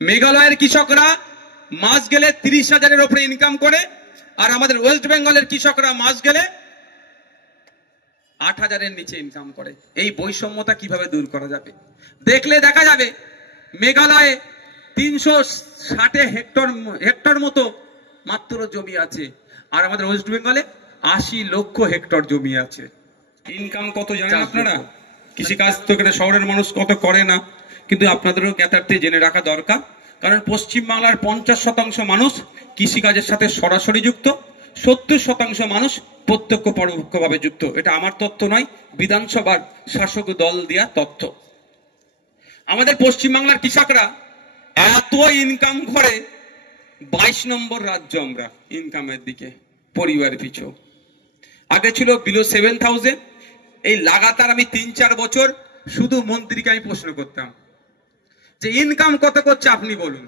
মেঘালয়ের কৃষকরা মাস গেলে 30,000-এর উপরে ইনকাম করে, আর আমাদের ওয়েস্ট বেঙ্গলের কৃষকরা মাস গেলে 8,000-এর নিচে ইনকাম করে। এই বৈষম্যতা কিভাবে দূর করা যাবে? দেখলে দেখা যাবে মেঘালয়ে 360 হেক্টর মতো মাত্র জমি আছে, আর আমাদের ওয়েস্ট বেঙ্গলে 80 লক্ষ হেক্টর জমি আছে। ইনকাম কত জানেন আপনারা? কৃষিকাজ তো এখানে শহরের মানুষ কত করে না, কিন্তু আপনাদেরও জ্ঞাতার্থে জেনে রাখা দরকার। কারণ পশ্চিমবাংলার 50% মানুষ কৃষিকাজের সাথে সরাসরি যুক্ত, 70% মানুষ প্রত্যক্ষ পরোক্ষভাবে যুক্ত। এটা আমার তথ্য নয়, বিধানসভার শাসক দল দেয়া তথ্য। আমাদের পশ্চিমবাংলার কৃষকরা এত ইনকাম করে, 22 নম্বর রাজ্য আমরা ইনকামের দিকে পরিবার পিছু। আগে ছিল বিলো 7,000। এই লাগাতার আমি 3-4 বছর শুধু মন্ত্রীকে আমি প্রশ্ন করতাম যে ইনকাম কত করছে আপনি বলুন।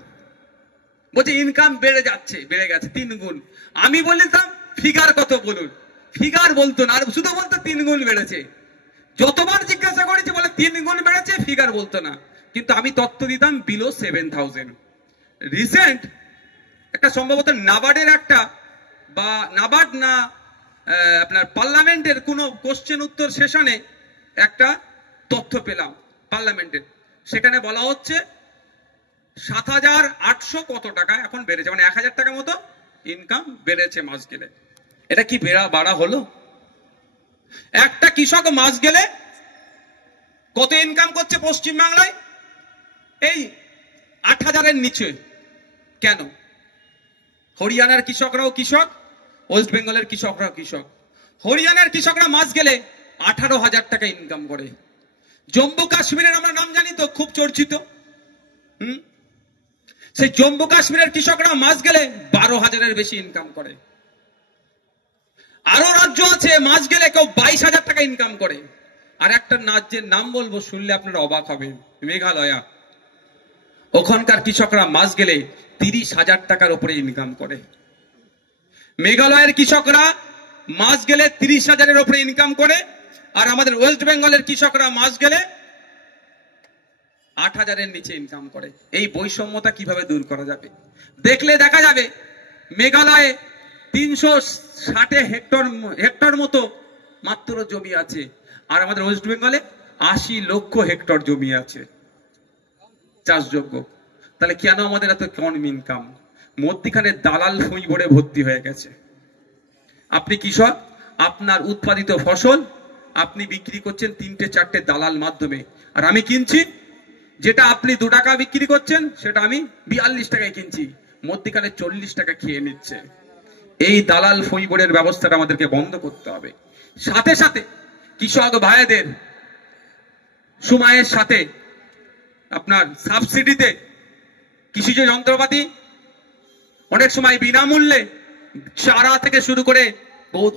বলছে ইনকাম বেড়ে যাচ্ছে, বেড়ে গেছে 3 গুণ। আমি বলতাম ফিগার কত বলুন, ফিগার বলতো না, আর শুধু বলতো 3 গুণ বেড়েছে। যতবার জিজ্ঞাসা করেছি বলে 3 গুণ বেড়েছে, ফিগার বলতো না। কিন্তু আমি তথ্য দিতাম বিলো 7,000। রিসেন্ট একটা সম্ভবত নাবার্ডের একটা বা নাবার্ড না আপনার পার্লামেন্টের কোনো কোশ্চেন উত্তর সেশনে একটা তথ্য পেলাম পার্লামেন্টের। সেখানে বলা হচ্ছে 7,800 কত টাকা এখন বেড়েছে, মানে 1,000 টাকা মতো ইনকাম বেড়েছে মাস গেলে। এটা কি বাড়া হলো? একটা কৃষক মাস গেলে কত ইনকাম করছে পশ্চিমবাংলায়? এই 8,000-এর নিচে। কেন? হরিয়ানার কৃষকরাও কৃষক, ওয়েস্ট বেঙ্গলের কৃষকরাও কৃষক। হরিয়ানার কৃষকরা মাস গেলে 18,000 টাকা ইনকাম করে। জম্মু কাশ্মীরের আমরা নাম জানি তো, খুব চর্চিত। সেই জম্মু কাশ্মীরের কৃষকরা মাস গেলে 12,000-এর বেশি ইনকাম করে। আরো রাজ্য আছে মাস গেলে কেউ 22,000 টাকা ইনকাম করে। আর একটা রাজ্যের নাম বলবো, শুনলে আপনারা অবাক হবেন, মেঘালয়। ওখানকার কৃষকরা মাস গেলে 30,000 টাকার উপরে ইনকাম করে। মেঘালয়ের কৃষকরা মাস গেলে 30,000-এর উপরে ইনকাম করে, আর আমাদের ওয়েস্ট বেঙ্গলের কৃষকরা মাস গেলে 8,000-এর নিচে ইনকাম করে। এই বৈষম্যতা কিভাবে দূর করা যাবে? দেখলে দেখা যাবে মেঘালয়ে 360 হেক্টর মতো মাত্র জমি আছে, আর আমাদের ওয়েস্ট বেঙ্গলে 80 লক্ষ হেক্টর জমি আছে চাষযোগ্য। তাহলে কেন আমাদের এত কম ইনকাম? মধ্যখানে দালাল ফই ভরে ভর্তি হয়ে গেছে। আপনি কৃষক, আপনার উৎপাদিত ফসল আপনি বিক্রি করছেন 3-4টে দালাল মাধ্যমে, আর আমি কিনছি যেটা আপনি 2 টাকা বিক্রি করছেন সেটা আমি 42 টাকায় কিনছি, মধ্যখানে 40 টাকা খেয়ে নিচ্ছে। এই দালাল ফই ভরের ব্যবস্থাটা আমাদেরকে বন্ধ করতে হবে। সাথে সাথে কৃষক ভাইদের সময়ের সাথে আপনার সাবসিডিতে কৃষিজ যন্ত্রপাতি অনেক সময় বিনামূল্যে চারা থেকে শুরু করে বহুত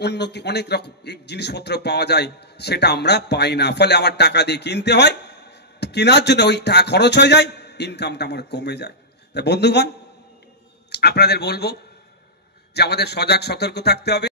অনেক রকম জিনিসপত্র পাওয়া যায়, সেটা আমরা পাই না। ফলে আমার টাকা দিয়ে কিনতে হয়, কেনার জন্য ওই টাকা খরচ হয়ে যায়, ইনকামটা আমার কমে যায়। তাই বন্ধুগণ, আপনাদের বলবো যে আমাদের সজাগ সতর্ক থাকতে হবে।